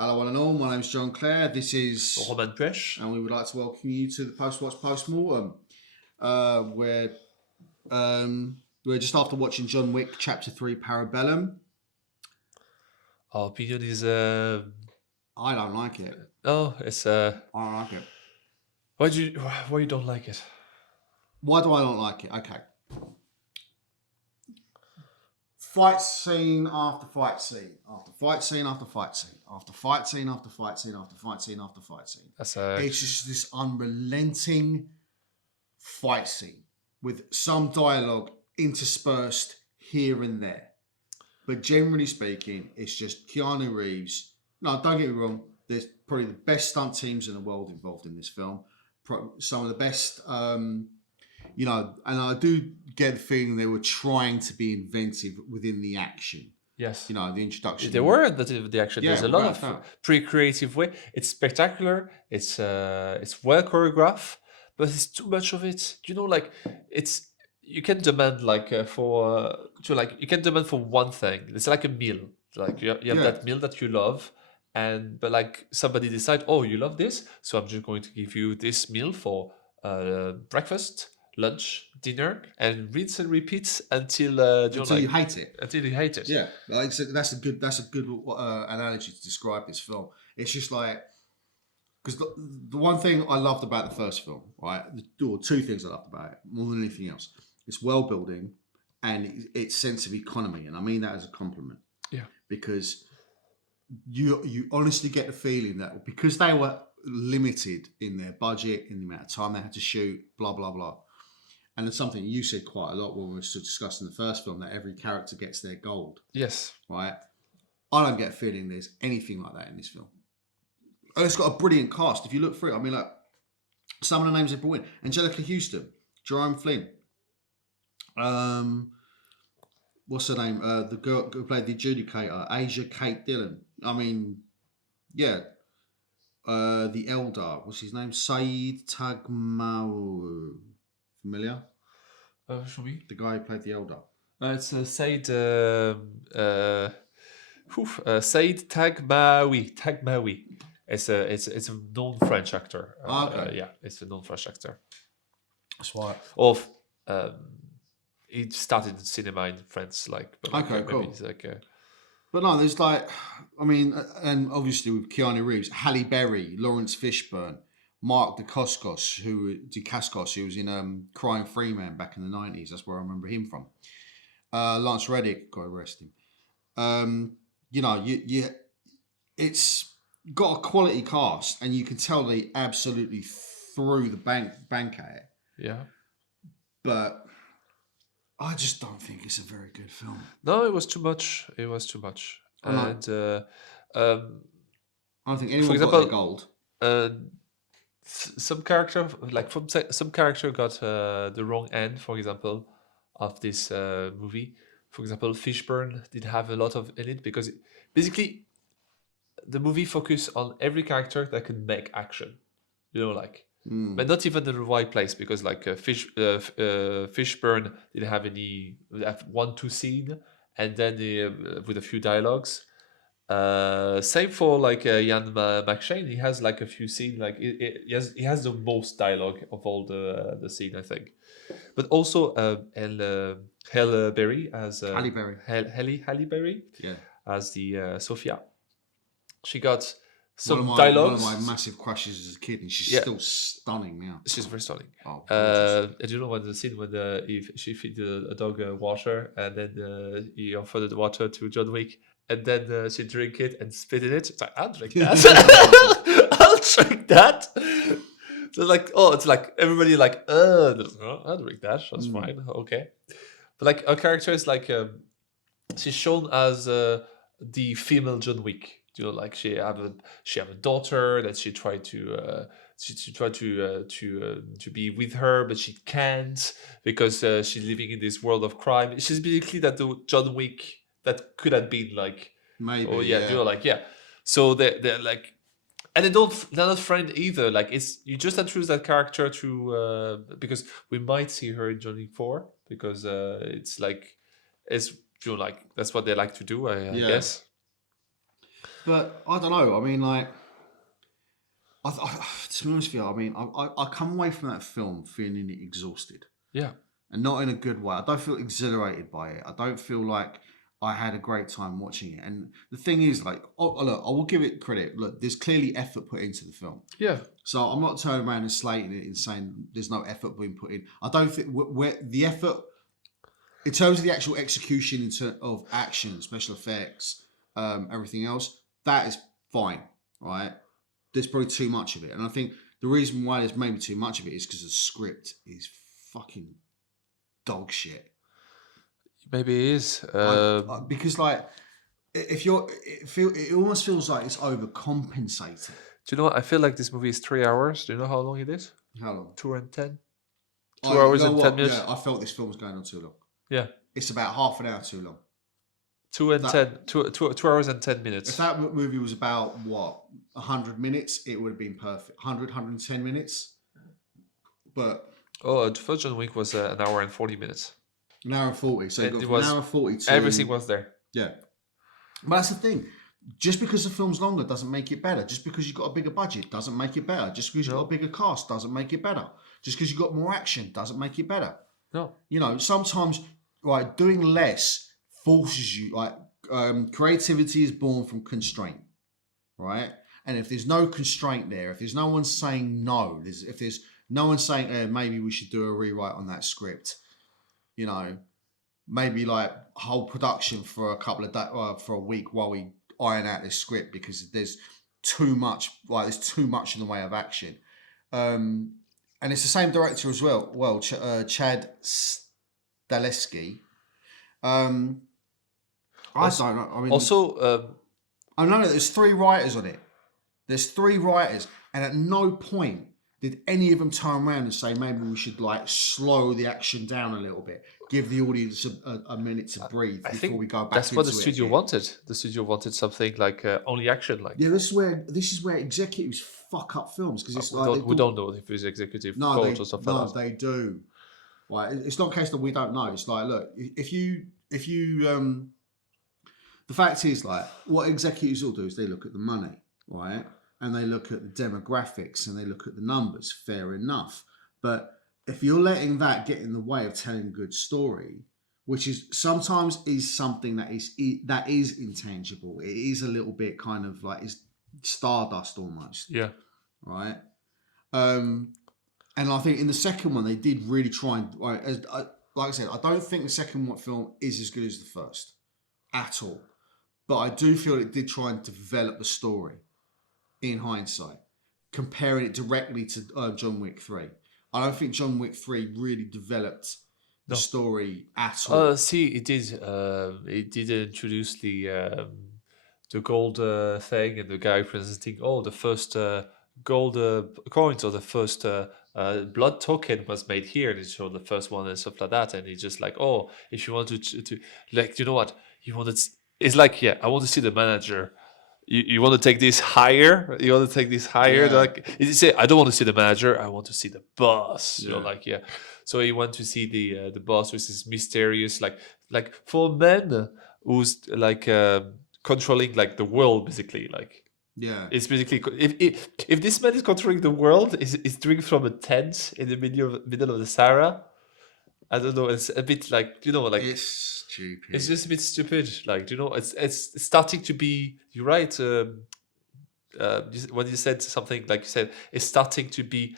Hello, one and all. My name's John Clare. This is Roman Pesh. and we would like to welcome you to the Post Watch Post Mortem. We're just after watching John Wick Chapter 3 Parabellum. Our opinion is I don't like it. it's I don't like it. why you don't like it? Why do I not like it? Okay. Fight scene after fight scene, after fight scene after fight scene, after fight scene after fight scene after fight scene after fight scene. It's just this unrelenting fight scene with some dialogue interspersed here and there. But generally speaking, it's just Keanu Reeves. No, don't get me wrong. There's probably the best stunt teams in the world involved in this film. Some of the best, and I do get the feeling they were trying to be inventive within the action. Yes. The introduction. They were the action. There's a lot of pretty creative way. It's spectacular. It's well choreographed, but it's too much of it. It's you can demand you can demand for one thing. It's like a meal. Like you have that meal that you love, but like somebody decide, oh, you love this, so I'm just going to give you this meal for breakfast, lunch, dinner, and rinse and repeat until you hate it. Until you hate it. Yeah, like that's a good analogy to describe this film. It's just like, because the one thing I loved about the first film, right, or two things I loved about it more than anything else, it's world building and its sense of economy, and I mean that as a compliment. Yeah, because you honestly get the feeling that because they were limited in their budget, in the amount of time they had to shoot, blah blah blah. And it's something you said quite a lot when we were discussing the first film, that every character gets their gold. Yes. Right? I don't get a feeling there's anything like that in this film. And it's got a brilliant cast. If you look through it, I mean, like, some of the names they brought in. Angelica Houston, Jerome Flynn. What's her name? The girl who played the adjudicator, Asia Kate Dillon. I mean, yeah. The Eldar, what's his name? Saeed Tagmaoui. Familiar? Should we? The guy who played the Eldar. It's Said Tagmaoui. Tagmaoui. It's a known French actor. Okay. It's a known French actor. That's right. He started in cinema in France, cool. It's like. But no, there's and obviously with Keanu Reeves, Halle Berry, Lawrence Fishburne, Mark Dacascos, who was in Crying Freeman back in the 90s. That's where I remember him from. Lance Reddick, God rest him. It's got a quality cast, and you can tell they absolutely threw the bank at it. Yeah. But I just don't think it's a very good film. No, it was too much. I don't think anyone got their gold. Some character got the wrong end, for example, of this movie. For example, Fishburne did have a lot of in it because basically the movie focused on every character that could make action, but not even in the right place, because Fishburne didn't have any 1-2 scene, and then with a few dialogues. Same for Ian McShane. He has a few scenes. He has the most dialogue of all the scene, I think. But also Halle Berry as Halle Berry. Halle Berry. Yeah. As the Sophia. She got some one dialogues. One of my massive crushes as a kid, and she's still stunning now. She's very stunning. Oh, and you know when the scene when she feed a dog water, and then he offered the water to John Wick, and then she drink it and spit in it. It's like, I'll drink that. I'll drink that. So it's like everybody I'll drink that. That's fine. Okay. But her character is she's shown as the female John Wick. She have a daughter that she tried to be with her, but she can't because she's living in this world of crime. She's basically that the John Wick that could have been maybe. Oh yeah, So they're and they're not friends either. You just introduce that character to because we might see her in John Wick 4 because that's what they like to do, I guess. But I don't know. I mean, like, to be honest with you, I mean, I come away from that film feeling exhausted. Yeah. And not in a good way. I don't feel exhilarated by it. I don't feel like I had a great time watching it. And the thing is, like, look, I will give it credit. Look, there's clearly effort put into the film. Yeah. So I'm not turning around and slating it and saying there's no effort being put in. I don't think where the effort, in terms of the actual execution in terms of action, special effects, everything else, that is fine, right? There's probably too much of it. And I think the reason why there's maybe too much of it is because the script is fucking dog shit. Maybe it is. Because, like, it almost feels like it's overcompensating. Do you know what? I feel like this movie is 3 hours. Do you know how long it is? How long? 2 and 10. 2 hours and 10 minutes. Yeah, I felt this film was going on too long. Yeah. It's about half an hour too long. 2 hours and 10 minutes. If that movie was about, 100 minutes, it would have been perfect. 110 minutes. But... Oh, the first John Wick was an hour and 40 minutes. An hour and 40. So you got an hour and 40 to... Everything was there. Yeah. But that's the thing. Just because the film's longer doesn't make it better. Just because you've got a bigger budget doesn't make it better. Just because you've got a bigger cast doesn't make it better. Just because you've got more action doesn't make it better. No. You know, sometimes, like, doing less forces you... Like, creativity is born from constraint. Right? And if there's no constraint there, if there's no one saying no, if there's no one saying, maybe we should do a rewrite on that script, you know, maybe like hold production for a couple of days, for a week while we iron out this script because there's too much, there's too much in the way of action. And it's the same director as well, Chad Stahelski. I don't know. I mean, also, I know that there's 3 writers on it. There's 3 writers, and at no point did any of them turn around and say maybe we should like slow the action down a little bit, give the audience a minute to breathe before we go back. That's what the studio wanted. The studio wanted something like only action, like. Yeah, this is where executives fuck up films because it's we don't know if it's executive fault or something. No, they do. Right, it's not a case that we don't know. It's like, look, if you the fact is, like, what executives will do is they look at the money, right? And they look at the demographics and they look at the numbers, fair enough. But if you're letting that get in the way of telling a good story, which is sometimes is something that is intangible. It is a little bit kind of like it's stardust almost. Yeah. Right. And I think in the second one they did really try and like I said, I don't think the second film is as good as the first at all. But I do feel it did try and develop the story. In hindsight, comparing it directly to John Wick 3. I don't think John Wick 3 really developed the story at all. See, it did. It did introduce the gold thing, and the guy presenting the first gold coins or the first blood token was made here, and it showed the first one and stuff like that. And it's just like, if you want to like, you know what you wanted. It's like, I want to see the manager. You want to take this higher? You want to take this higher? Yeah. Like, you say, I don't want to see the manager. I want to see the boss. You know, like, So you want to see the boss, which is mysterious, like for men who's like controlling like the world, basically. Like, it's basically if this man is controlling the world, is doing from a tent in the middle of the Sahara. I don't know. It's a bit like, like it's stupid. It's just a bit stupid. Like, it's starting to be. You're right. When you said something like you said, it's starting to be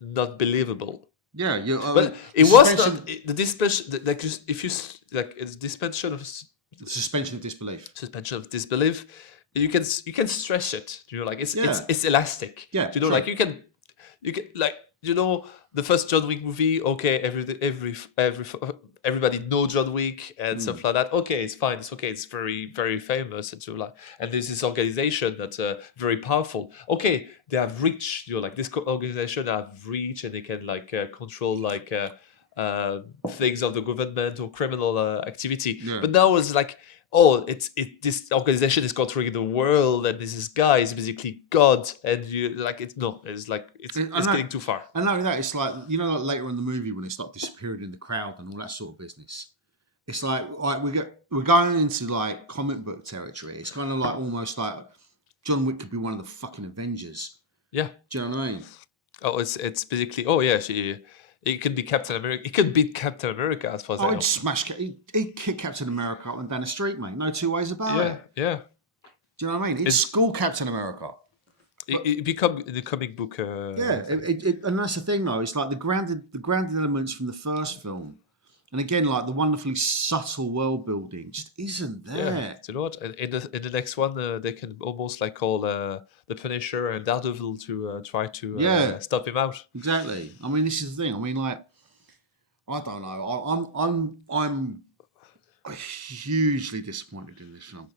not believable. Yeah, but it was not the suspension. Like, if you like, it's suspension of disbelief. Suspension of disbelief. You can stretch it. Like it's elastic. Yeah, like you can like the first John Wick movie. Okay, everybody know John Wick and stuff like that. Okay, it's fine. It's okay. It's very, very famous and there's this organization that's very powerful. Okay, they have reach. Like this organization have reach and they can like control like things of the government or criminal activity. Yeah. But now it's like, this organization is controlling the world, and this guy is basically God, and it's getting too far. And not only that, it's like like later in the movie when they start disappearing in the crowd and all that sort of business. It's like we're going into like comic book territory. It's kind of like almost like John Wick could be one of the fucking Avengers. Yeah. Do you know what I mean? Oh, it's basically. Oh yeah, it could be Captain America. It could beat Captain America as far as I know. I'd smash. He'd kick Captain America up and down the street, mate. No two ways about it. Yeah. Do you know what I mean? He'd school Captain America. It become the comic book. And that's the thing, though. It's like the grounded elements from the first film, and again, like the wonderfully subtle world building, just isn't there. Yeah, you know what? In the next one, they can almost like call the Punisher and Daredevil to try to stop him out. Exactly. I mean, this is the thing. I mean, like, I don't know. I'm hugely disappointed in this film.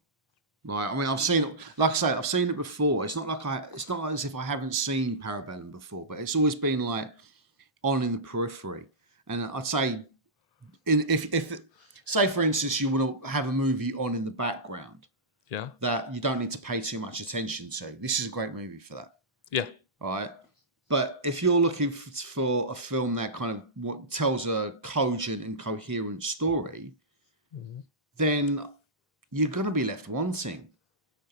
Like, I mean, I've seen it. Like I say, I've seen it before. It's not as if I haven't seen Parabellum before, but it's always been like on in the periphery. And I'd say, if say for instance, you want to have a movie on in the background, that you don't need to pay too much attention to. This is a great movie for that. Yeah. All right. But if you're looking for a film that kind of tells a cogent and coherent story, then you're going to be left wanting.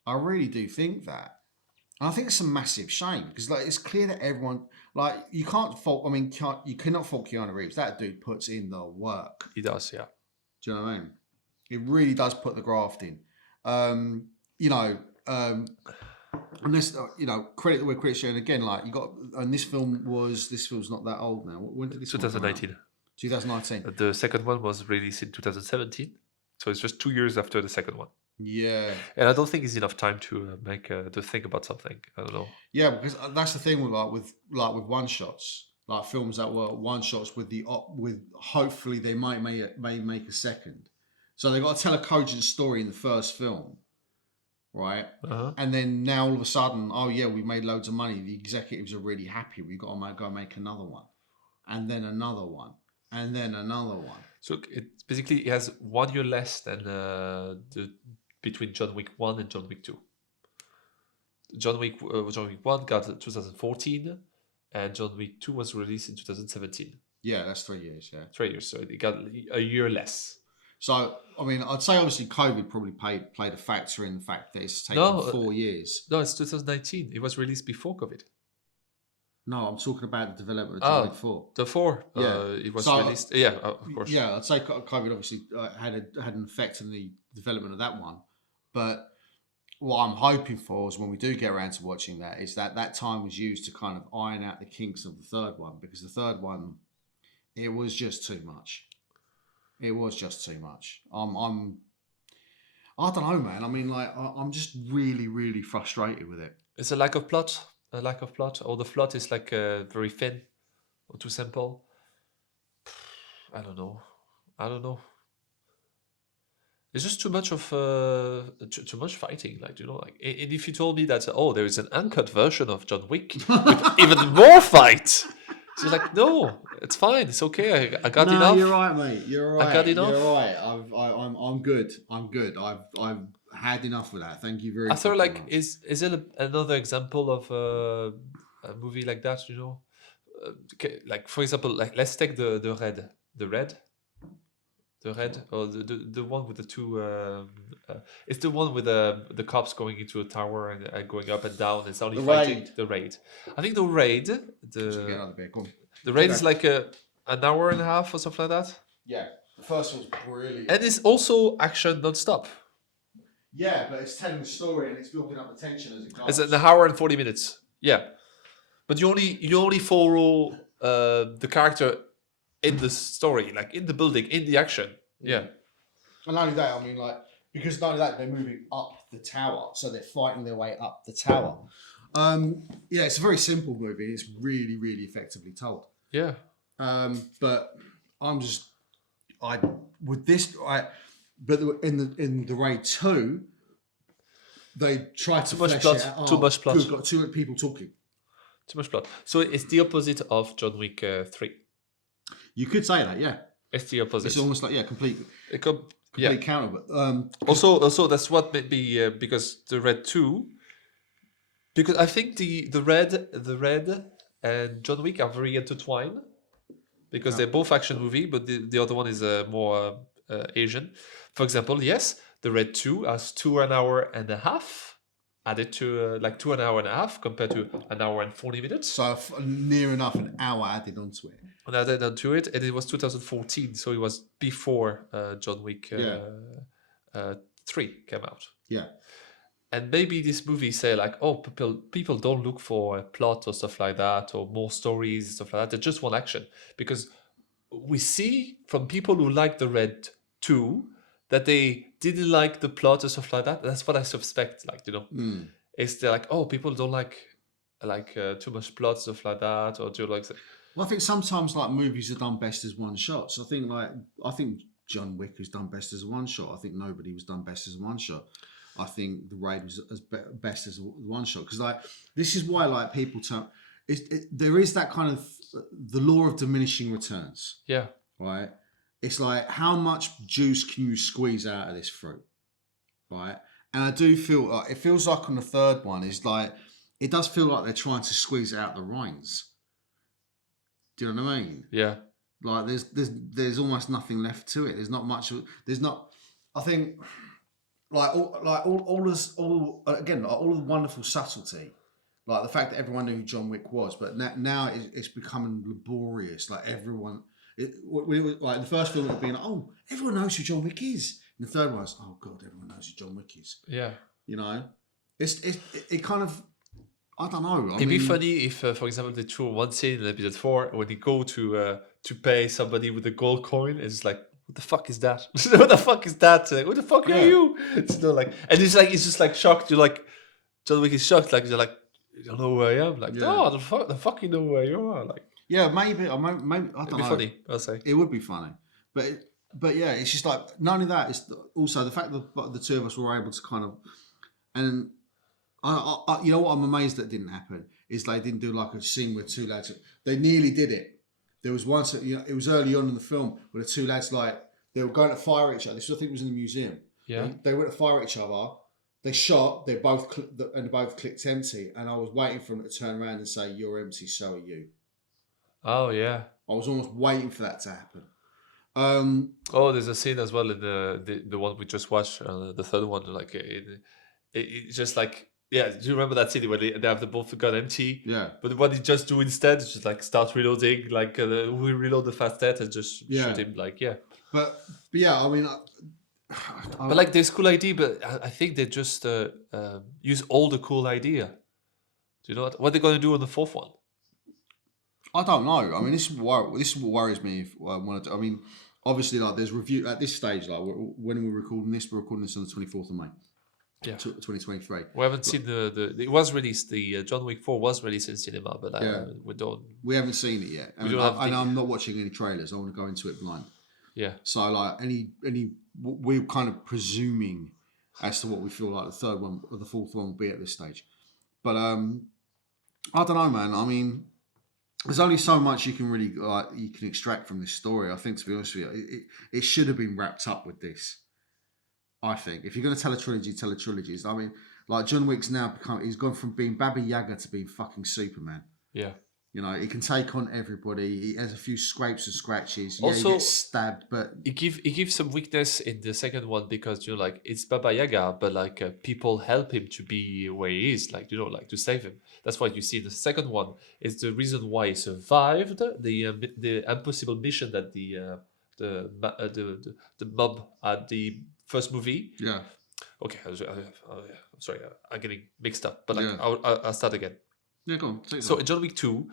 I really do think that. And I think it's a massive shame because like it's clear that everyone, like you can't fault, I mean, you cannot fault Keanu Reeves. That dude puts in the work. He does, yeah. Do you know what I mean? It really does put the graft in. And this, credit where credit's shown. Again, like you got, and this film's not that old now. When did this 2019. 2019. The second one was released in 2017. So it's just 2 years after the second one. Yeah. And I don't think it's enough time to to think about something. I don't know. Yeah, because that's the thing with one shots, like films that were one shots with hopefully they may make a second. So they've got to tell a cogent story in the first film, right? And then now all of a sudden, oh yeah, we made loads of money. The executives are really happy. We've got to go make another one, and then another one, and then another one. So it has 1 year less than between John Wick 1 and John Wick 2. John Wick 1 got 2014, and John Wick 2 was released in 2017. Yeah, that's 3 years. Yeah, 3 years. So it got a year less. So I mean, I'd say obviously COVID probably played a factor in the fact that it's taken 4 years. No, it's 2019. It was released before COVID. No, I'm talking about the development of John Wick 4. The 4? Yeah. It was released. Yeah, of course. Yeah, I'd say COVID obviously had an effect on the development of that one. But what I'm hoping for is when we do get around to watching that is that time was used to kind of iron out the kinks of the third one. Because the third one, it was just too much. It was just too much. I don't know, man. I mean, like, I'm just really, really frustrated with it. It's a lack of plot. Or the plot is like very thin or too simple. I don't know. It's just too much of too much fighting, like, you know, like. And if you told me that there is an uncut version of John Wick with even more fight, so like, no, it's fine, it's okay. I got enough. You're right, mate. You're right. I got enough. You're right. I'm good. I've had enough with that. Thank you very much. I thought, like, is it another example of a movie like that? You know, like for example, like let's take the red, or the one with the two. It's the one with the cops going into a tower and going up and down. It's only fighting the raid. I think the raid is like an hour and a half or something like that. Yeah, the first one's brilliant, and it's also action non-stop. Yeah, but it's telling the story and it's building up the tension as it goes. It's an hour and 40 minutes. Yeah, but you only follow the character in the story, like in the building, in the action. Yeah. And not only that, I mean, like, because not only that, they're moving up the tower, so they're fighting their way up the tower. Yeah, it's a very simple movie. It's really, really effectively told. Yeah. But but in the Raid 2, they tried to flesh it out. Too much plot. We've got too many people talking. Too much plot. So it's the opposite of John Wick 3. You could say that, yeah. It's the opposite. It's almost like complete counter. But also that's what made me because the Red 2. Because I think the Red and John Wick are very intertwined. Because they're both action movie, but the other one is more Asian. For example, yes, the Red 2 has 2 an hour and a half, added to like to an hour and a half compared to an hour and 40 minutes. So near enough an hour added onto it. And added onto it, and it was 2014, so it was before John Wick 3 came out. Yeah. And maybe this movie say like, oh, people don't look for a plot or stuff like that, or more stories, stuff like that. They just want action. Because we see from people who like the Red 2 that they didn't like the plot or stuff like that. That's what I suspect. Like, it's they're like, oh, people don't like too much plot, stuff like that, or do like. Well, I think sometimes like movies are done best as one shots. I think John Wick was done best as a one shot. I think Nobody was done best as a one shot. I think The Raid was best as a one shot, because like this is why like people there is that kind of the law of diminishing returns. Yeah. Right. It's like, how much juice can you squeeze out of this fruit, right? And I do feel like it feels like on the third one is like it does feel like they're trying to squeeze out the rinds. Do you know what I mean? Yeah. Like there's almost nothing left to it. There's not much. There's not. I think all the wonderful subtlety, like the fact that everyone knew who John Wick was, but now it's becoming laborious. Like everyone, like the first film would be like, oh, everyone knows who John Wick is, and the third one is, oh god, everyone knows who John Wick is. Yeah, you know, it kind of. I don't know. It'd be funny if, for example, they threw one scene in episode 4 when they go to pay somebody with a gold coin. It's like, what the fuck is that? What the fuck is that? What the fuck are you? It's not like, and it's just like shocked. You're like, John Wick is shocked. Like, you're like, you don't know who I am. Like, no, the fuck you know where you are. Like, yeah, maybe I don't know. It'd be funny. I'll say it would be funny, but yeah, it's just like not only that. It's also the fact that the two of us were able to kind of and. I you know what I'm amazed that didn't happen is they didn't do like a scene where two lads. They nearly did it. There was once, it was early on in the film where the two lads they were going to fire at each other. This I think was in the museum. Yeah, they went to fire at each other. They shot. They both clicked empty, and I was waiting for them to turn around and say, "You're empty, so are you." Oh yeah. I was almost waiting for that to happen. There's a scene as well in the one we just watched, the third one. Like it's just like. Yeah, do you remember that scene where they have the both gun empty? Yeah. But what he just do instead is just like start reloading, like we reload the fastest and just shoot him. Like But yeah, I mean, but like there's cool idea, but I think they just use all the cool idea. Do you know what they're gonna do on the fourth one? I don't know. I mean, this is what worries me. If I wanted to, I mean, obviously, like there's review at this stage. Like when we're recording this on the 24th of May. Yeah, 2023. We haven't seen the. It was released. The John Wick 4 was released in cinema, but we haven't seen it yet, and I'm not watching any trailers. I want to go into it blind. Yeah. So like we're kind of presuming as to what we feel like the third one or the fourth one will be at this stage, but I don't know, man. I mean, there's only so much you can really you can extract from this story. I think, to be honest with you, it should have been wrapped up with this. I think if you're going to tell a trilogy, tell a trilogy. I mean, like John Wick's now he's gone from being Baba Yaga to being fucking Superman. Yeah. You know, he can take on everybody. He has a few scrapes and scratches. Also, he gets stabbed, but he gives some weakness in the second one because like it's Baba Yaga, but like people help him to be where he is, like like to save him. That's what you see. The second one is the reason why he survived the impossible mission that the mob at the first movie. Yeah. Okay. I'm sorry. I'm getting mixed up. But I'll start again. Yeah, go on. So in John Wick 2,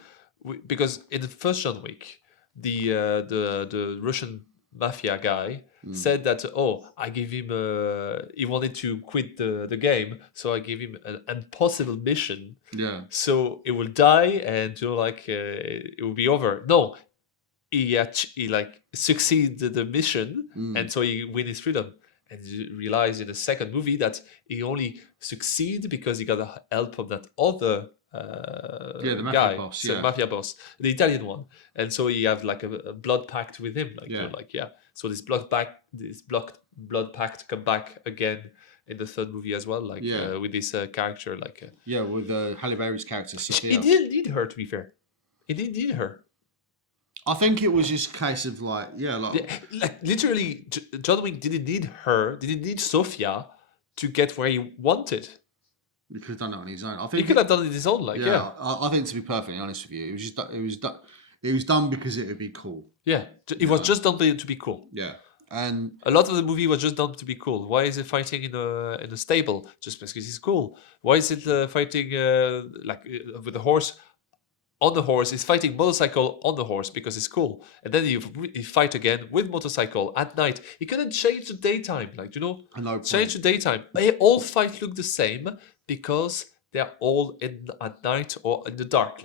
because in the first John Wick, the Russian mafia guy said that I give him he wanted to quit the game, so I gave him an impossible mission. Yeah. So it will die and it will be over. No. He like succeeded the mission, and so he win his freedom. And you realize in the second movie that he only succeeded because he got the help of that other the mafia guy, boss, mafia boss, the Italian one, and so he have like a blood pact with him, So this blood pact come back again in the third movie as well, with this character, with Halle Berry's character. He didn't need her, to be fair. He didn't need her. I think it was just a case of like literally, John Wick didn't need her, didn't need Sofia to get where he wanted. He could have done it on his own. I think he could have done it his own, like I think to be perfectly honest with you, it was done because it would be cool. Yeah, it was just done to be cool. Yeah, and a lot of the movie was just done to be cool. Why is it fighting in a stable? Just because it's cool. Why is it fighting with a horse? On the horse, he's fighting motorcycle on the horse because it's cool. And then he fight again with motorcycle at night. He couldn't change the daytime, change the daytime. They all fight look the same because they're all in at night or in the dark,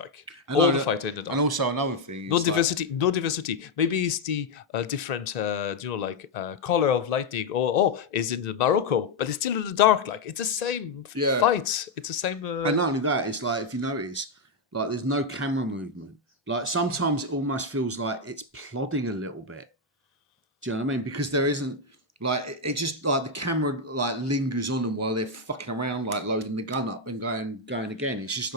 all the fight in the dark. And also another thing, no diversity. Maybe it's the different, color of lightning. Or is in Morocco, but it's still in the dark. It's the same fight. It's the same. And not only that, it's like if you notice. There's no camera movement. Sometimes it almost feels like it's plodding a little bit. Do you know what I mean? Because there isn't it just the camera lingers on them while they're fucking around loading the gun up and going again. It's just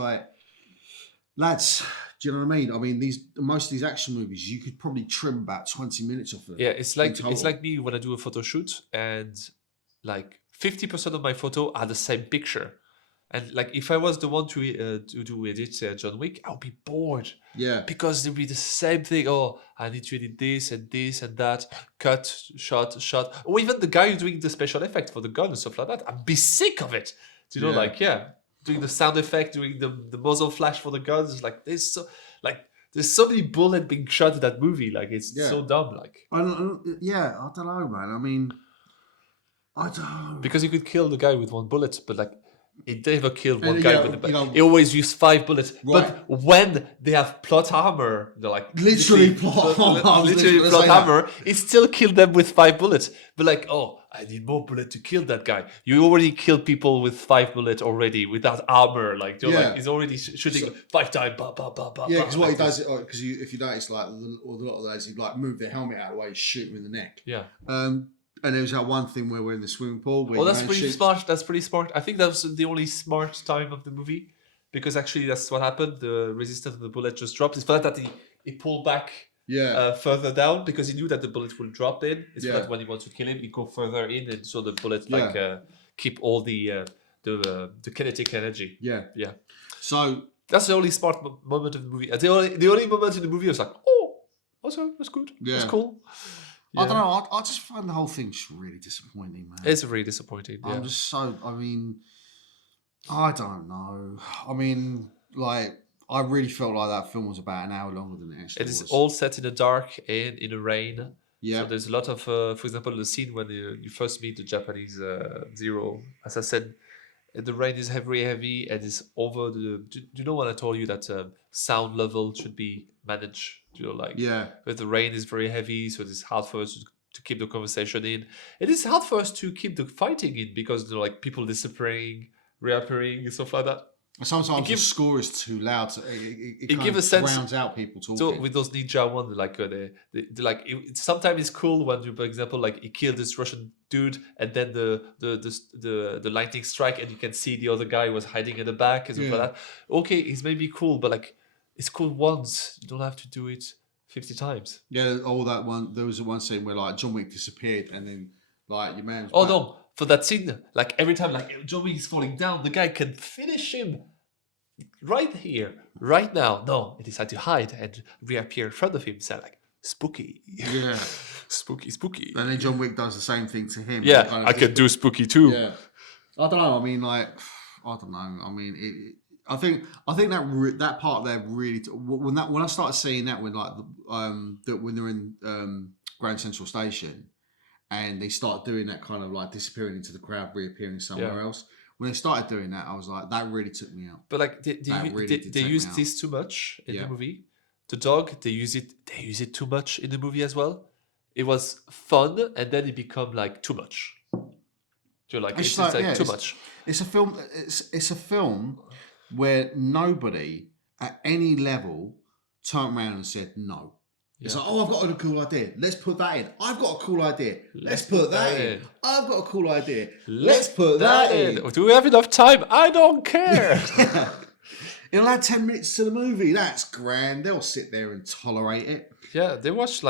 lads, do you know what I mean? I mean most of these action movies you could probably trim about 20 minutes off of. Yeah, it's like me when I do a photo shoot and 50% of my photo are the same picture. And if I was the one to edit John Wick, I would be bored. Yeah. Because it would be the same thing. Oh, I need to edit this and that. Cut, shot. Or even the guy doing the special effect for the gun and stuff like that. I'd be sick of it. Do you know, doing the sound effect, doing the muzzle flash for the guns. There's so many bullets being shot in that movie. It's so dumb. I don't know, man. I mean, I don't know. Because you could kill the guy with one bullet, but he never killed one guy with the bullet. He always used 5 bullets. Right. But when they have plot armor, they're literally plot armor, he still killed them with 5 bullets. But I need more bullets to kill that guy. You already killed people with 5 bullets already without armor. He's already shooting 5 times. Yeah, because what he does, because if you notice, a lot of those, he move their helmet out of the way, shoot him in the neck. Yeah. And there was that one thing where we're in the swimming pool. That's pretty smart. That's pretty smart. I think that was the only smart time of the movie, because actually that's what happened. The resistance of the bullet just dropped. It's for that he pulled back further down because he knew that the bullet would drop in. It's that when he wants to kill him, he go further in, and so the bullet keep all the kinetic energy. Yeah. Yeah. So that's the only smart moment of the movie. The only moment in the movie I was that's good. Yeah. That's cool. Yeah. I don't know. I just find the whole thing just really disappointing, man. It's really disappointing. Yeah. I'm just so. I mean, I don't know. I mean, I really felt like that film was about an hour longer than it actually was. It is all set in the dark and in the rain. Yeah. So there's a lot of, for example, the scene when you first meet the Japanese Zero. As I said, the rain is very heavy and it's over the. Do you know when I told you that sound level should be managed? But the rain is very heavy, so it's hard for us to keep the conversation in. It is hard for us to keep the fighting in because people disappearing, reappearing, and stuff like that. Sometimes the score is too loud, so it kind of drowns out people talking. So with those ninja ones, sometimes it's cool when you, for example, he killed this Russian dude, and then the lightning strike, and you can see the other guy was hiding in the back and stuff like that. Okay, it's maybe cool, but it's cool once. You don't have to do it 50 times. Yeah, all that one. There was one scene where John Wick disappeared, and then your man. No, for that scene, every time John Wick is falling down, the guy can finish him right here, right now. No, he decided to hide and reappear in front of him. So spooky. Yeah, spooky. And then John Wick does the same thing to him. Yeah, I can do spooky too. Yeah, I don't know. I mean, I don't know. I mean, I think that part there really when I started seeing that when when they're in Grand Central Station and they start doing that kind of disappearing into the crowd, reappearing somewhere else. When they started doing that, I was like, that really took me out. But they use this too much in the movie. The dog, they use it too much in the movie as well. It was fun, and then it become too much. Too much. It's a film. It's a film where nobody at any level turned around and said no. It's I've got a cool idea. Let's put that in. I've got a cool idea. Let's put that in. I've got a cool idea. Let's put that in. Do we have enough time? I don't care. It'll add 10 minutes to the movie. That's grand. They'll sit there and tolerate it. Yeah, they watch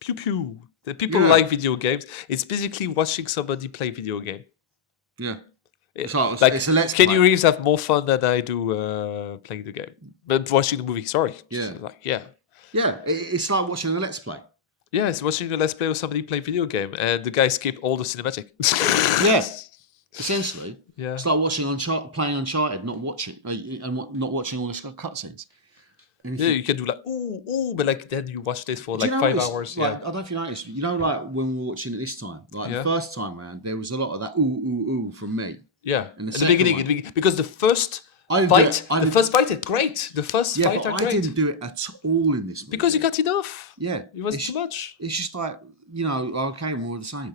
pew pew. The people like video games. It's basically watching somebody play video game. Yeah. It's a let's Keanu play. Reeves have more fun than I do playing the game, but watching the movie. Sorry. Yeah. It's like watching a let's play. Yeah, it's watching a let's play or somebody play video game, and the guy skip all the cinematic. Yeah, essentially. Yeah. It's like watching playing Uncharted, not watching not watching all the cutscenes. Yeah, you can do like ooh, but like then you watch this for like 5 hours. Like, I don't know if you noticed, like when we were watching it this time, like the first time around, there was a lot of that ooh from me. Yeah, in the beginning, because the first fight is great. The first fight are great. I didn't do it at all in this movie. Because you got enough. Yeah. It was too much. It's just like, okay, we're all the same.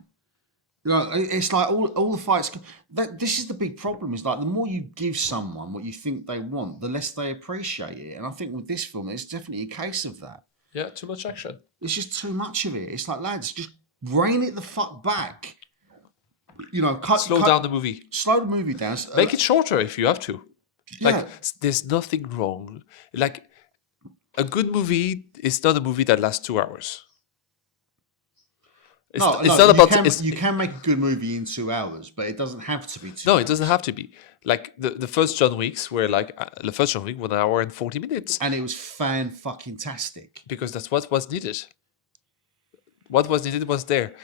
It's like all the fights. This is the big problem. Is like the more you give someone what you think they want, the less they appreciate it. And I think with this film, it's definitely a case of that. Yeah, too much action. It's just too much of it. It's like, lads, just rein it the fuck back. Slow down the movie. Slow the movie down. Make it shorter if you have to. Like, there's nothing wrong. Like, a good movie is not a movie that lasts 2 hours. You can make a good movie in 2 hours, but it doesn't have to be 2 hours. No, it doesn't have to be. Like, the first John Wicks were like, the first John Wick, 1 hour and 40 minutes. And it was fan-fucking-tastic. Because that's what was needed. What was needed was there.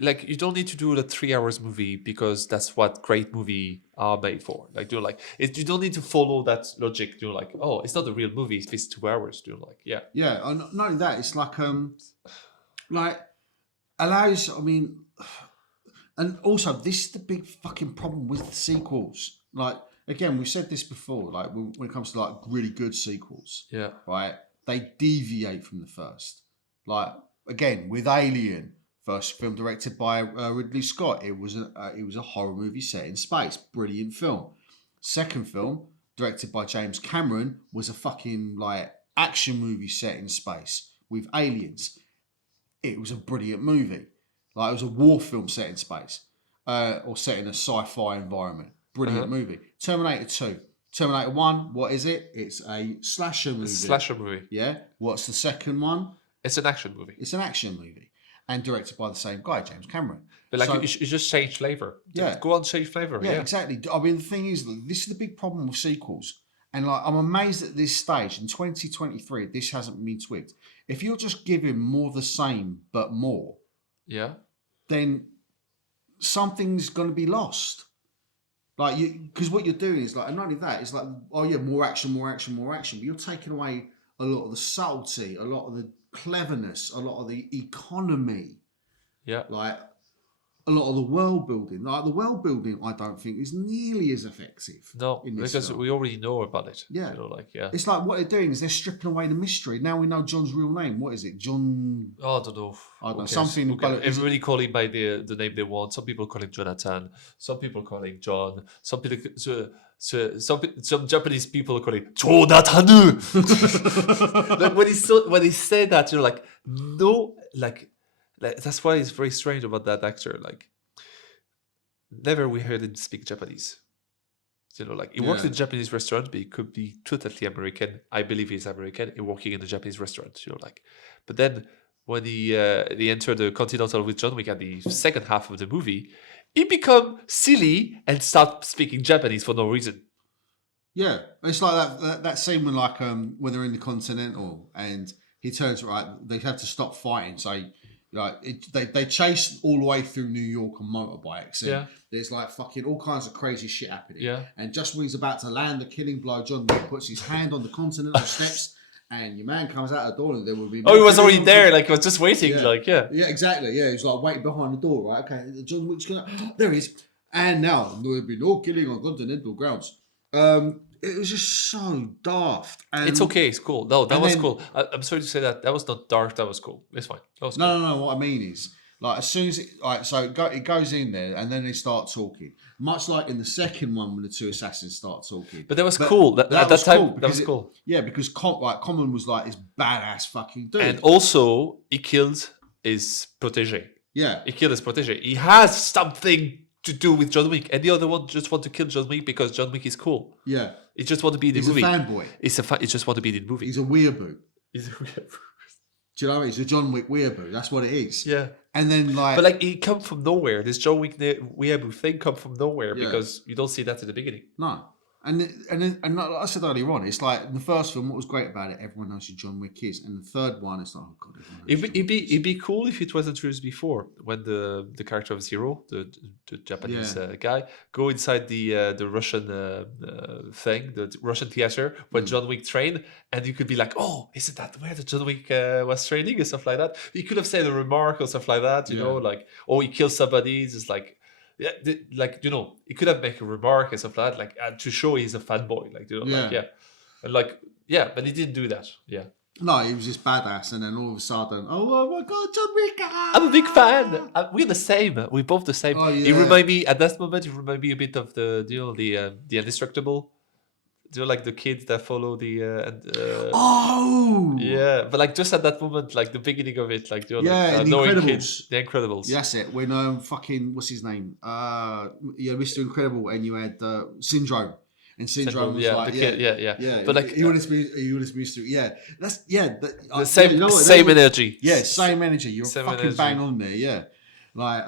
Like, you don't need to do a 3 hours movie because that's what great movie are made for. Like, you don't need to follow that logic. You're like, oh, it's not a real movie if it's 2 hours. You're like, yeah. Yeah, and not only that, it's like allows. I mean, and also this is the big fucking problem with the sequels. Like, again, we said this before. Like, when it comes to like really good sequels, right, they deviate from the first. Like, again, with Alien. First film directed by Ridley Scott. It was a horror movie set in space. Brilliant film. Second film directed by James Cameron was a fucking like action movie set in space with aliens. It was a brilliant movie. Like, it was a war film set in space or set in a sci-fi environment. Brilliant movie. Terminator 2. Terminator 1, what is it? It's a slasher movie. It's a slasher movie. Yeah. What's the second one? It's an action movie. It's an action movie. And directed by the same guy, James Cameron. But like, you just change flavour. Yeah. Go on, change flavour. Yeah, exactly. I mean, the thing is, this is the big problem with sequels. And like, I'm amazed at this stage, in 2023, this hasn't been tweaked. If you're just giving more of the same, but more, then something's going to be lost. Like, because what you're doing is like, and not only that, it's like, oh yeah, more action. But you're taking away a lot of the subtlety, a lot of the cleverness, a lot of the economy, like a lot of the world building. Like, the world building, I don't think is nearly as effective. No, because we already know about it. Yeah, it's like what they're doing is they're stripping away the mystery. Now we know John's real name. What is it, John? Oh, I don't know. I don't know, something. Everybody call him by the name they want. Some people call him Jonathan. Some people call him John. Some people. Some Japanese people call it Jonathan. Like, when he said that, you're like, no, like that's why it's very strange about that actor. Like, never we heard him speak Japanese. Like, he works in a Japanese restaurant, but he could be totally American. I believe he's American. He's working in a Japanese restaurant. Like, but then when he entered the Continental with John Wick at the second half of the movie, he become silly and start speaking Japanese for no reason. Yeah, it's like that scene when when they're in the Continental and he turns right. They have to stop fighting, so they chase all the way through New York on motorbikes. And there's like fucking all kinds of crazy shit happening. Yeah, and just when he's about to land the killing blow, John Wick puts his hand on the Continental steps. And your man comes out the door and there will be... Oh, he was already there, like, he was just waiting, Yeah, exactly, yeah. He was like waiting behind the door, right? Okay, John Wick's gonna... There he is. And now, there will be no killing on continental grounds. It was just so daft. And it's okay, it's cool. No, that was cool. I'm sorry to say that. That was not dark, that was cool. It's fine. That was cool. No, what I mean is, like, as soon as it goes in there and then they start talking. Much like in the second one when the two assassins start talking. But that was cool. At that time, that was cool. Yeah, because Common was like this badass fucking dude. And also, he killed his protege. Yeah. He killed his protege. He has something to do with John Wick. And the other one just want to kill John Wick because John Wick is cool. Yeah. He just want to be in the movie. He's a fanboy. He just want to be in the movie. He's a weeaboo. He's a weeaboo. Do you know what I mean? He's a John Wick weeaboo. That's what it is. Yeah. And then like, but like he come from nowhere. This John Wick weeaboo thing come from nowhere because you don't see that in the beginning. No. And like I said earlier on, it's like in the first film, what was great about it, everyone knows who John Wick is. And the third one, it's like, oh god, it'd be cool if it was introduced before, when the character of Zero, the Japanese guy, go inside the Russian thing, the Russian theater where John Wick trained, and you could be like, oh, isn't that where the John Wick was training and stuff like that? You could have said a remark or stuff like that, you know, like, oh, he kills somebody, it's like. Yeah, like, you know, he could have made a remark and stuff like that, like to show he's a fanboy, like, you know, like, and like, but he didn't do that. No, he was just badass, and then all of a sudden, oh my god, John Wick! I'm a big fan. We're the same. We're both the same. Oh, yeah. He remind me at that moment. He remind me a bit of the the Indestructible. Do you know, like the kids that follow the yeah, but like just at that moment, like the beginning of it, like, you know, like, the Incredibles. Kids, the Incredibles. Yeah, that's it. When fucking what's his name? Mr. Incredible, and you had Syndrome. And Syndrome was like, But like, he wanted to be Mr. That's the same energy. Yeah, same energy. You're fucking bang on there. Yeah, like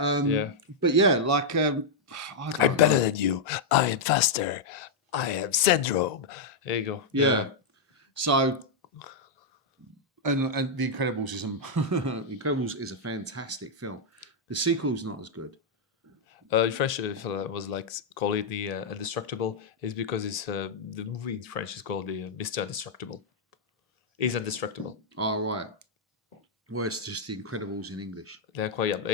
but like I'm better than you. I am faster. I am Syndrome. There you go. Yeah. So, and The Incredibles is The Incredibles is a fantastic film. The sequel's not as good. In French, was like call it the Indestructible, is because it's the movie in French is called the Mr. Indestructible. He's indestructible. Oh right. Well, it's just The Incredibles in English. Incroyable,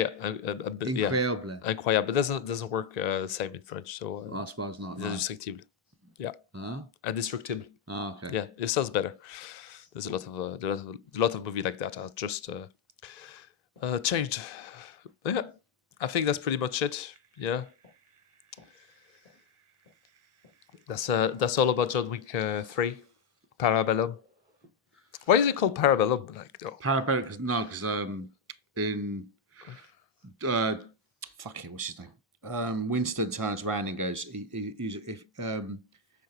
Incroyable. Incroyable, but doesn't work the same in French. So I suppose not. Indestructible. Yeah. Indestructible. Oh, okay. Yeah, it sounds better. There's a lot of movie like that are just changed. Yeah, I think that's pretty much it. Yeah. That's all about John Wick 3, Parabellum. Why is it called Parabellum? Like, no. Parabellum, because in fuck it, what's his name? Winston turns around and goes,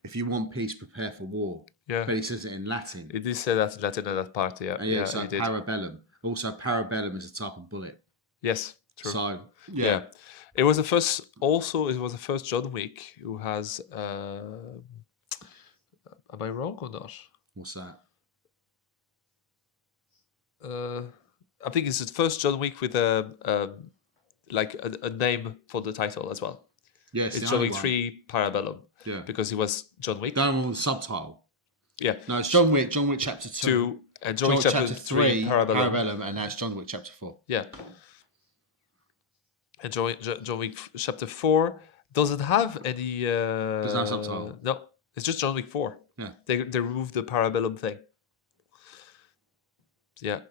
if you want peace, prepare for war. Yeah. But he says it in Latin. He did say that in Latin at that part, yeah. Yeah, so Parabellum. Also, Parabellum is a type of bullet. Yes, true. So, yeah. It was the first John Wick who has am I wrong or not? What's that? I think it's the first John Wick with a name for the title as well. Yes, it's John Wick 3 Parabellum. Yeah, because he was John Wick. That one with the subtitle. Yeah, no, it's John Wick Chapter 2, and John Wick Chapter 3 Parabellum, and that's John Wick Chapter 4. Yeah, and John Wick Chapter 4 doesn't have any. There's no subtitle. No, it's just John Wick 4. Yeah, they removed the Parabellum thing. Yeah.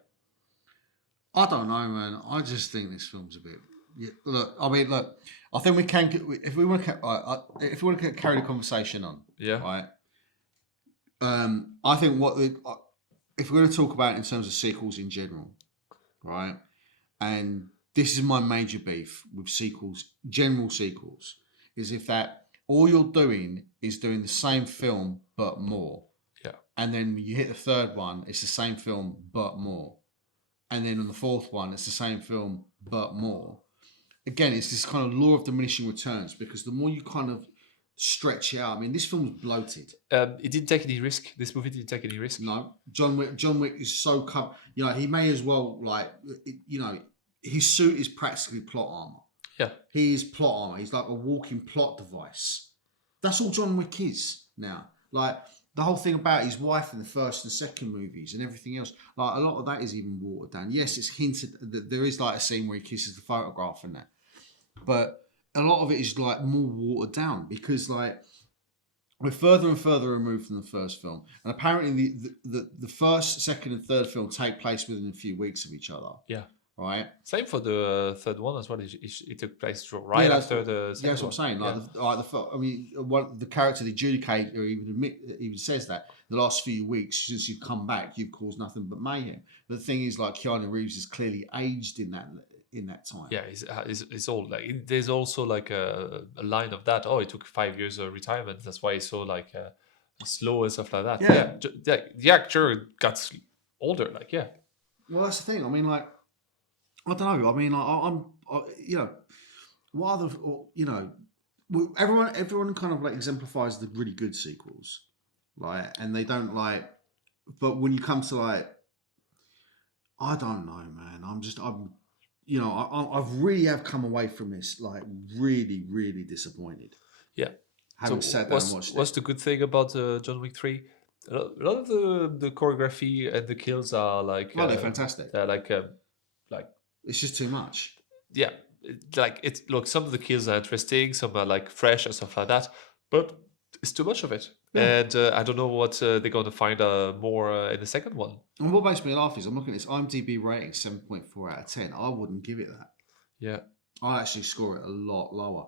I don't know, man. I just think this film's a bit. Yeah, look, I think we can. If we want to carry the conversation on, right. I think if we're going to talk about it in terms of sequels in general, right, and this is my major beef with sequels, general sequels, is if that all you're doing is doing the same film but more. Yeah. And then you hit the third one, it's the same film but more. And then on the fourth one, it's the same film but more. Again, it's this kind of law of diminishing returns, because the more you kind of stretch it out, I mean, this film's bloated. It didn't take any risk. This movie didn't take any risk. No, John Wick is so he may as well, his suit is practically plot armor. Yeah, he is plot armor. He's like a walking plot device. That's all John Wick is now. Like the whole thing about his wife in the first and second movies and everything else, like a lot of that is even watered down. Yes, it's hinted that there is like a scene where he kisses the photograph and that, but a lot of it is like more watered down because like we're further and further removed from the first film, and apparently the first, second, and third film take place within a few weeks of each other. Yeah. Right. Same for the third one as well. It took place right after the second that's what I'm saying. The character, the adjudicator, even says that the last few weeks since you've come back, you've caused nothing but mayhem. But the thing is, like Keanu Reeves is clearly aged in that time. Yeah, it's old. Like there's also like a line of that. Oh, it took 5 years of retirement. That's why he's so like slow and stuff like that. Yeah, the actor got older. Like Well, that's the thing. I mean, like. I don't know. I mean, you know, what other, everyone kind of like exemplifies the really good sequels, like, and they don't like. But when you come to like, I don't know, man. I've really have come away from this like really, really disappointed. Yeah. Having sat down and watched it. What's the good thing about John Wick 3? A lot of the choreography and the kills are like they're fantastic. They're like it's just too much. Yeah, look, some of the kills are interesting, some are like fresh and stuff like that, but it's too much of it. Yeah. And I don't know what they're going to find more in the second one. And what makes me laugh is I'm looking at this IMDb rating 7.4 out of 10. I wouldn't give it that. Yeah, I actually score it a lot lower.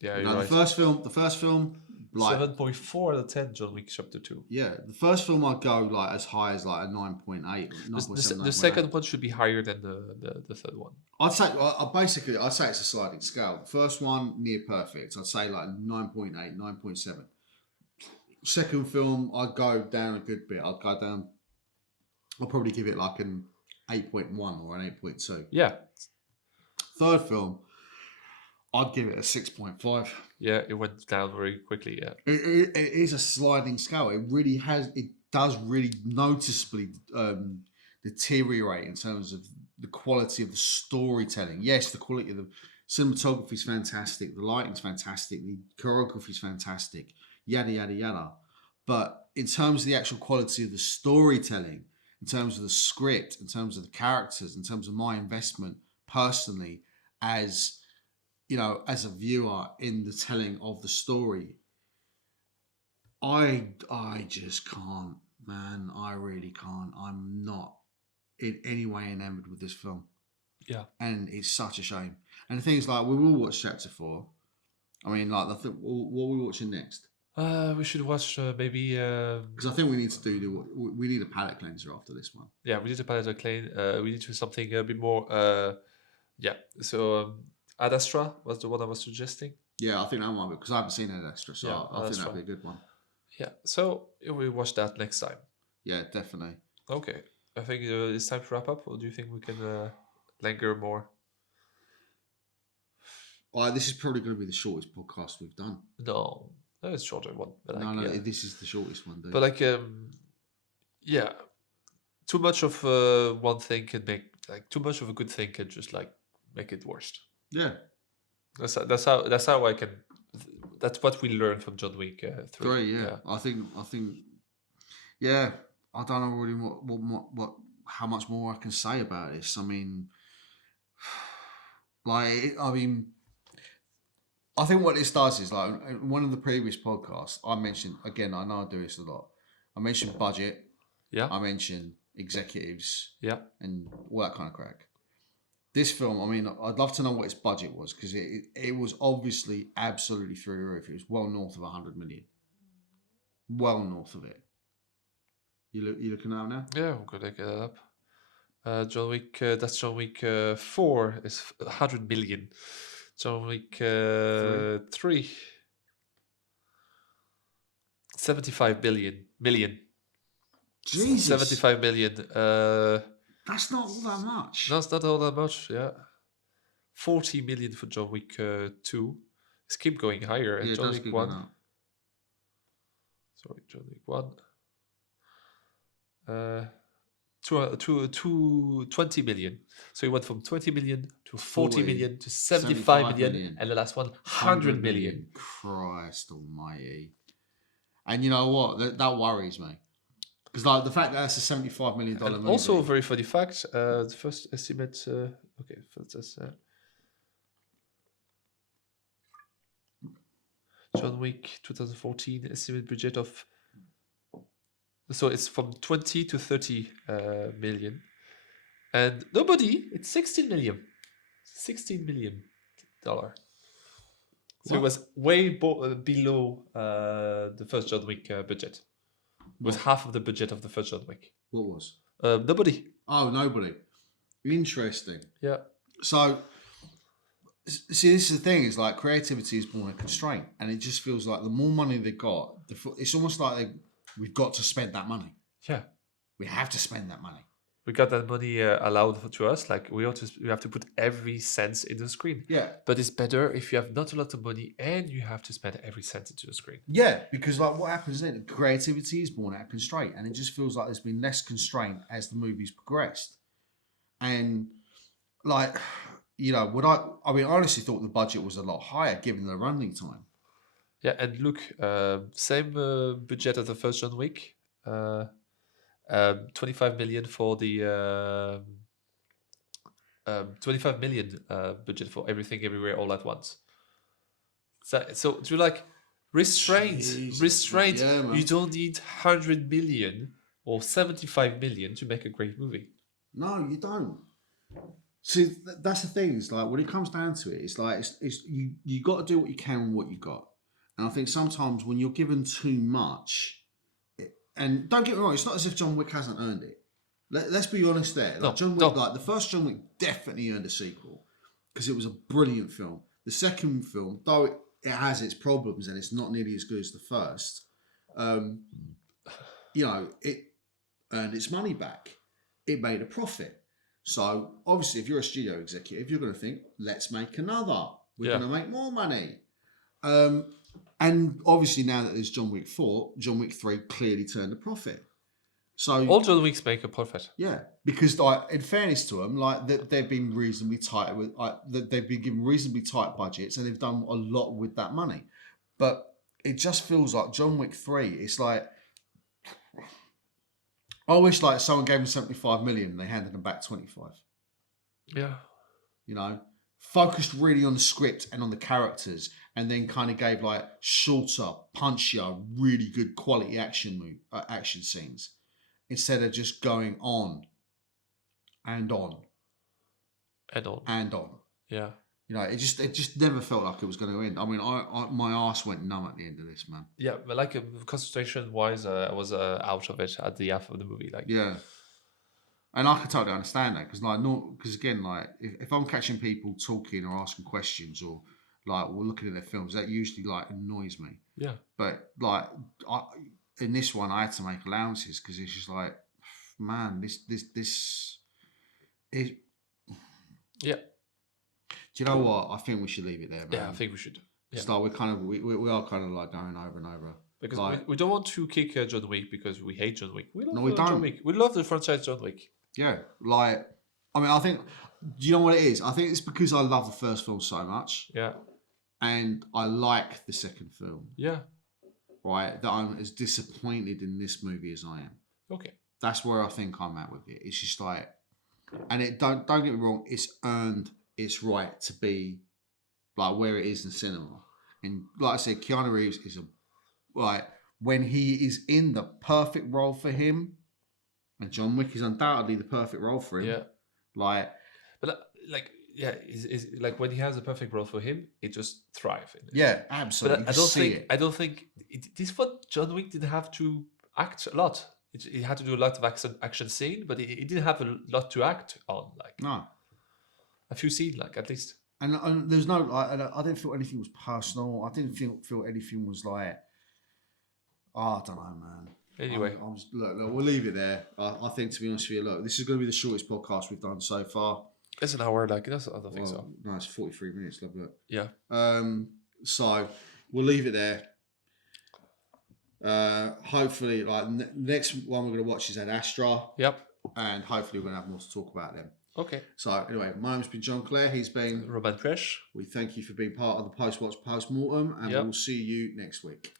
Yeah, no, right. The first film, like 7.4 out of 10. John Wick Chapter 2. Yeah, the first film I'd go like as high as like a 9.8. The second one should be higher than the third one. I'd say I'd say it's a sliding scale. The first one near perfect. I'd say like 9.8, 9.7. Second film, I'd go down a good bit. I'll probably give it like an 8.1 or an 8.2. Yeah. Third film, I'd give it a 6.5. Yeah, it went down very quickly. Yeah, it is a sliding scale. It does really noticeably deteriorate in terms of the quality of the storytelling. Yes, the quality of the cinematography is fantastic, the lighting's fantastic, the choreography is fantastic, yada yada yada. But in terms of the actual quality of the storytelling, in terms of the script, in terms of the characters, in terms of my investment personally as a viewer in the telling of the story, I just can't, man. I really can't. I'm not in any way enamored with this film. Yeah. And it's such a shame. And the thing is, like, we will watch Chapter 4. I mean, like, what are we watching next? We should watch maybe... Because I think we need to we need a palate cleanser after this one. Yeah, we need a palate cleanser. We need to do something a bit more... yeah, so... Ad Astra was the one I was suggesting. Yeah, I think that might be, because I haven't seen Ad Astra, so yeah, I think that'd be a good one. Yeah, so we'll watch that next time. Yeah, definitely. Okay, I think it's time to wrap up, or do you think we can linger more? This is probably going to be the shortest podcast we've done. No, it's a shorter one. But this is the shortest one, dude. But like, yeah, too much of one thing can make, like, too much of a good thing can just like make it worst. Yeah, that's how I can. That's what we learned from John Wick 3. Yeah, I think. Yeah, I don't know really what how much more I can say about this. I mean, I think what this does is, like, in one of the previous podcasts I mentioned, again, I know I do this a lot. I mentioned budget. Yeah. I mentioned executives. Yeah. And all that kind of crack. This film, I mean, I'd love to know what its budget was, because it was obviously absolutely through the roof. It was well north of 100 million. Well north of it. You looking at it now? Yeah, I'm going to get it up. John Wick, that's John Wick 4 is 100 million. John Wick 3. 75 million. Jesus. 75 million. That's not all that much. That's not all that much, yeah. 40 million for John Wick 2. It's keep going higher. And John Wick 1. Sorry, John Wick 1. 20 million. So he went from 20 million to 40 million to 75 million. And the last one, 100 million. Christ almighty. And you know what? That worries me. Because, like, the fact that that's a $75 million movie. Also, a very funny fact, the first estimate... okay, that's... John Wick 2014 estimate budget of... So it's from 20 to 30 million. And nobody, it's 16 million. $16 million. So it was way below the first John Wick budget. It was half of the budget of the first John Wick. What was? Nobody. Oh, nobody. Interesting. Yeah. So, see, this is the thing, is like, creativity is more a constraint, and it just feels like the more money they got, it's almost like we've got to spend that money. Yeah. We have to spend that money. we got that money allowed to us. Like we have to put every cent in the screen. Yeah. But it's better if you have not a lot of money and you have to spend every cent into the screen. Yeah, because like what happens then, creativity is born out of constraint, and it just feels like there's been less constraint as the movie's progressed. And like, you know, I mean, I honestly thought the budget was a lot higher given the running time. Yeah, and look, same budget as the first John Wick. 25 million for the 25 million budget for everything everywhere all at once. So do you like restraint? Yeah, you don't need 100 million or 75 million to make a great movie. No, you don't. See, that's the thing. It's like when it comes down to it, it's like it's you got to do what you can with what you got. And I think sometimes when you're given too much, and don't get me wrong, it's not as if John Wick hasn't earned it. Let's be honest there. Like John Wick, like the first John Wick definitely earned a sequel because it was a brilliant film. The second film, though it has its problems and it's not nearly as good as the first, you know, it earned its money back. It made a profit. So obviously, if you're a studio executive, you're going to think, let's make another. We're going to make more money. And obviously, now that there's John Wick 4, John Wick 3 clearly turned a profit. So all John Wicks make a profit. Yeah, because like in fairness to them, like they've been reasonably tight with, they've been given reasonably tight budgets, and they've done a lot with that money. But it just feels like John Wick 3. It's like I wish like someone gave them 75 million and they handed them back 25. Yeah, you know, focused really on the script and on the characters, and then kind of gave like shorter, punchier, really good quality action scenes, instead of just going on and on and on and on. Yeah, you know, it just never felt like it was going to end. I mean, my ass went numb at the end of this, man. Yeah, but like concentration wise, I was out of it at the half of the movie. Like, yeah. And I can totally understand that because again, like if I'm catching people talking or asking questions or like we're looking at their films, that usually like annoys me. Yeah. But like in this one, I had to make allowances because it's just like, man, this is. Yeah. Do you know what? I think we should leave it there, man. Yeah, I think we should. Yeah. It's like we are kind of like going over and over. Because like, we don't want to kick John Wick because we hate John Wick. We don't. John Wick. We love the franchise John Wick. Yeah, like, I mean, I think, do you know what it is? I think it's because I love the first film so much. Yeah. And I like the second film. Yeah. Right? That I'm as disappointed in this movie as I am. Okay. That's where I think I'm at with it. It's just like, and it don't get me wrong, it's earned its right to be like where it is in cinema. And like I said, Keanu Reeves is when he is in the perfect role for him, and John Wick is undoubtedly the perfect role for him. Yeah. But is like when he has a perfect role for him, it just thrives. Yeah, absolutely. But I don't think this one John Wick didn't have to act a lot. He had to do a lot of action scene, but he didn't have a lot to act on. Like no, a few scenes, like at least. And there's no I didn't feel anything was personal. I didn't feel anything was like. Oh, I don't know, man. Anyway, look, we'll leave it there. I think, to be honest with you, look, this is going to be the shortest podcast we've done so far. It's an hour, like I don't think so. No, it's 43 minutes, love it. Yeah. So we'll leave it there. Hopefully, like next one we're going to watch is Ad Astra. Yep. And hopefully we're going to have more to talk about them. Okay. So anyway, my name's been John Clare. He's been Roman Presh. We thank you for being part of the Post Watch Post Mortem, and we'll see you next week.